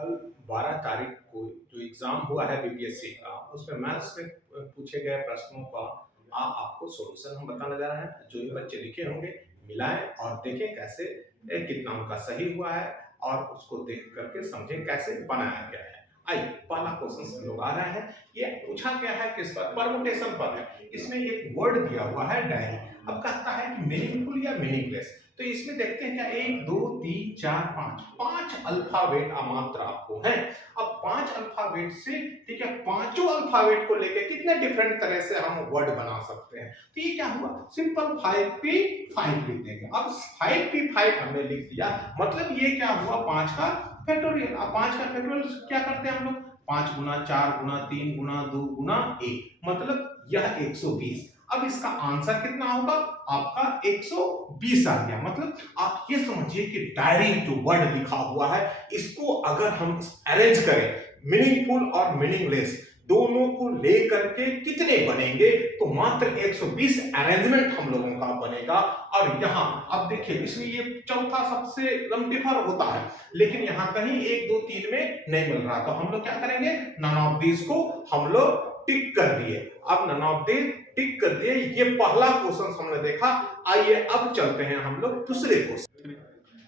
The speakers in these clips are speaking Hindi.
कल 12 तारीख को जो एग्जाम हुआ है बीपीएससी का, उसमें मैथ्स में पूछे गए प्रश्नों का आपको सॉल्यूशन हम बताने जा रहे हैं। जो भी बच्चे लिखे होंगे मिलाएं और देखें कैसे कितना उनका सही हुआ है और उसको देख करके समझें कैसे बनाया गया है। आइए पहला क्वेश्चन हम लोग आ रहा है। ये पूछा गया है किस पर? परमुटेशन पर है। इसमें एक वर्ड दिया हुआ है डायरी। अब कहता है कि मीनिंगफुल या मीनिंगलेस। तो इसमें देखते हैं क्या, 1 2 3 4 5 5 अल्फाबेट मात्र आपको है। अब 5 अल्फाबेट से, ठीक है, पांचों अल्फाबेट को लेकर कितने डिफरेंट तरह से हम वर्ड बना सकते हैं। तो ये क्या हुआ, सिंपल 5p5 लिख देंगे। अब 5p5 हमने लिख दिया, मतलब ये क्या हुआ, 5 का फैक्टोरियल। अब 5 का फैक्टोरियल क्या करते हैं हम लोग, 5 गुना 4 गुना 3 गुना 2 गुना 1, मतलब यह 120। अब इसका आंसर कितना होगा, आपका 120 आ गया। मतलब आप ये समझिए कि डायरी जो वर्ड लिखा हुआ है, इसको अगर हम अरेंज करें मीनिंगफुल और मीनिंगलेस दोनों को लेकर के कितने बनेंगे, तो मात्र 120 अरेंजमेंट हम लोगों का बनेगा। और यहां अब देखिए, इसमें ये चौथा सबसे एकदम डिफर होता है, लेकिन यहां कहीं 1 2 3 में नहीं मिल रहा, तो हम लोग क्या करेंगे, नन ऑफ दिस को हम लोग टिक कर दिए। अब नन ऑफ दिस टिक कर दिए, ये पहला क्वेश्चन हमने देखा। आइए अब चलते हैं हम लोग दूसरे क्वेश्चन।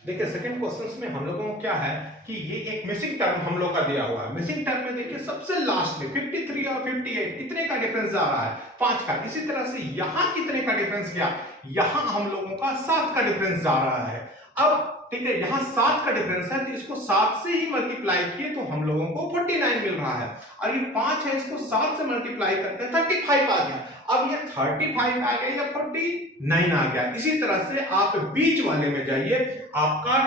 देखिए सेकंड क्वेश्चन में हम लोगों को क्या है कि ये एक मिसिंग टर्म हम लोग का दिया हुआ है। मिसिंग टर्म में देखिए सबसे लास्ट में 53 और 58 कितने का डिफरेंस जा रहा है, 5 का। इसी तरह से यहां कितने का डिफरेंस गया, यहां हम लोगों का 7 का डिफरेंस जा रहा है। अब ठीक है, यहां 7 का डिफरेंस है, तो इसको 7 से ही मल्टीप्लाई किए तो हम लोगों को 49 मिल रहा है। और ये 5 है, इसको 7 से मल्टीप्लाई करते हैं 35 आ गया। अब ये 35 आ गया या 49 आ गया। इसी तरह से आप बीच वाले में जाइए, आपका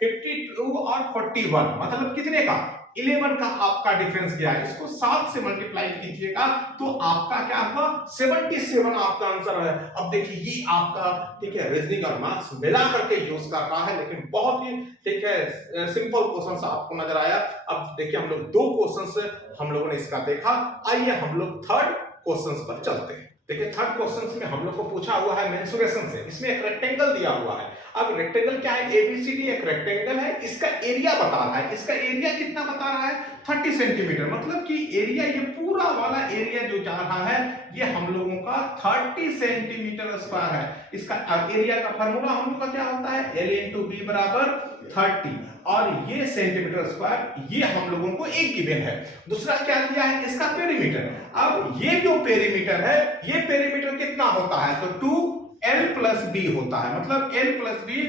52 और 41 मतलब कितने का, 11 का आपका डिफरेंस गया है। इसको 7 से मल्टीप्लाई कीजिएगा तो आपका क्या हुआ, 77 आपका आंसर है। अब देखिए ये आपका, ठीक है, रीजनिंग और मैथ्स मिला करके यूज कर रहा है, लेकिन बहुत ही, ठीक है, सिंपल क्वेश्चन आपको नजर आया। अब देखिए हम लोग 2 क्वेश्चन हम लोगों ने इसका देखा। आइए हम लोग थर्ड क्वेश्चन पर चलते हैं। देखिए थर्ड क्वेश्चन में हम लोग को पूछा हुआ है मेंसुरेशन से। इसमें एक रेक्टेंगल दिया हुआ है। अब रेक्टेंगल क्या है, एबीसीडी एक रेक्टेंगल है, इसका एरिया बता रहा है। इसका एरिया कितना बता रहा है, 30 सेंटीमीटर। मतलब कि एरिया, ये पूरा वाला एरिया जो जा रहा है, ये हम लोगों का 30 सेंटीमीटर स्क्वायर है। इसका एरिया का फार्मूला हम लोग का क्या होता है, L इंटू बी बराबर 30, और ये सेंटीमीटर स्क्वायर, ये हम लोगों को एक गिवन है। दूसरा क्या दिया है, इसका पेरीमीटर। अब ये जो पेरीमीटर है, ये पेरीमीटर कितना होता है, तो 2l प्लस बी होता है। मतलब l प्लस बी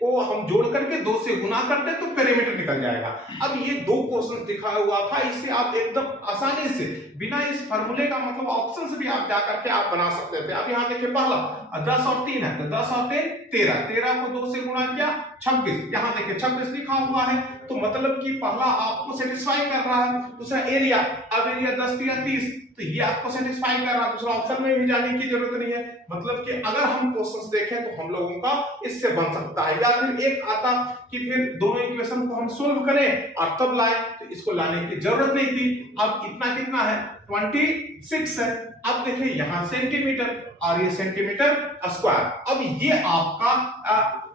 को हम जोड़ करके 2 से गुना करते तो पेरीमीटर निकल जाएगा। अब ये 2 क्वेश्चन दिखाया हुआ था, इससे आप एकदम आसानी से बिना इस फार्मूले का, मतलब ऑप्शन से भी आप जा करके आप बना सकते थे। अब यहाँ देखिए पहला 10 और 3 है, तो 10 और 3 13, 13 को 2 से गुणा किया 26, यहाँ देखिए 26 लिखा हुआ है, तो मतलब कि पहला आपको सेटिस्फाई कर रहा है। दूसरा एरिया, अब एरिया 10 या 30, तो ये आपको सेटिस्फाई कर रहा है, दूसरा ऑप्शन में भी जाने की जरूरत नहीं है। मतलब कि अगर हम क्वेश्चंस देखें तो हम लोगों का इससे बन सकता है। या फिर एक आता कि फिर दोनों इक्वेशन को हम सोल्व करें और तब लाए, तो इसको लाने की जरूरत नहीं थी। अब इतना कितना है, 26 है। अब देखिए यहाँ सेंटीमीटर और ये सेंटीमीटर स्क्वायर। अब ये आपका,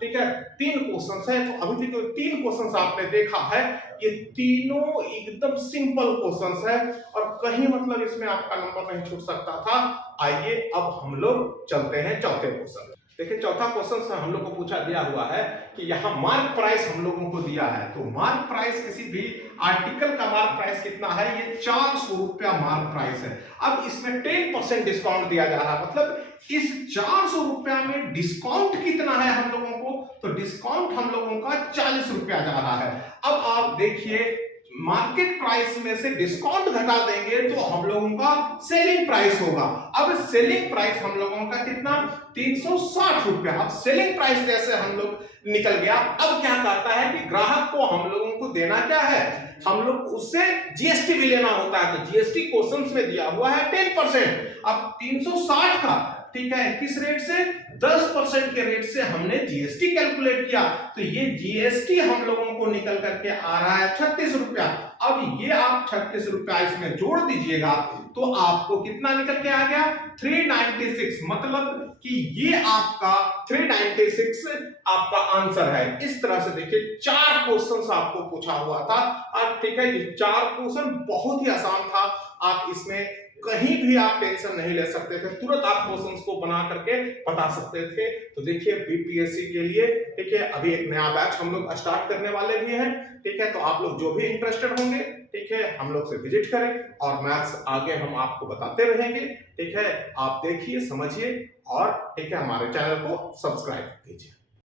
ठीक है, 3 क्वेश्चन है। तो अभी तक जो 3 क्वेश्चन आपने देखा है, ये तीनों एकदम सिंपल क्वेश्चन है और कहीं मतलब इसमें आपका नंबर नहीं छूट सकता था। आइए अब हम लोग चलते हैं चौथे क्वेश्चन। देखिए चौथा क्वेश्चन से हम लोग को पूछा दिया हुआ है कि यहाँ मार्क प्राइस हम लोगों को दिया है। तो मार्क प्राइस, किसी भी आर्टिकल का मार्क प्राइस कितना है, ये 400 रुपया मार्क प्राइस है। अब इसमें 10% डिस्काउंट दिया जा रहा है, मतलब इस 400 रुपया में डिस्काउंट कितना है हम लोगों को, तो डिस्काउंट हम लोगों का 40 रुपया जा रहा है। अब आप देखिए मार्केट प्राइस में से डिस्काउंट घटा देंगे तो हम लोगों का सेलिंग प्राइस होगा। अब सेलिंग प्राइस हम लोगों का कितना, 360 रुपया। अब सेलिंग प्राइस जैसे हम लोग निकल गया, अब क्या कहता है कि ग्राहक को हम लोगों को देना क्या है, हम लोग उससे जीएसटी भी लेना होता है। तो जीएसटी क्वेश्चंस में दिया हुआ है 10%। अब 360 का ठीक है, किस रेट से? 10% के रेट से हमने जीएसटी कैलकुलेट किया, तो ये जीएसटी हम लोगों को निकल करके आ रहा है 36 रुपया। अब ये आप 36 रुपया इसमें जोड़ दीजिएगा तो आपको कितना निकल के आ गया? 396, मतलब कि ये आपका 396 आपका आंसर है। इस तरह से देखिए 4 क्वेश्चंस आपको पूछा हुआ था, और ठीक है, ये 4 क्वेश्चन बहुत ही आसान था। आप इसमें कहीं भी आप टेंशन नहीं ले सकते थे, तुरंत आप क्वेश्चंस को बना करके बता सकते थे। तो देखिए बीपीएससी के लिए, ठीक है, अभी एक नया बैच हम लोग स्टार्ट करने वाले भी हैं, ठीक है, तो आप लोग जो भी इंटरेस्टेड होंगे, ठीक है, हम लोग से विजिट करें, और मैथ्स आगे हम आपको बताते रहेंगे, ठीक है। आप देखिए, समझिए, और ठीक है, हमारे चैनल को सब्सक्राइब कीजिए।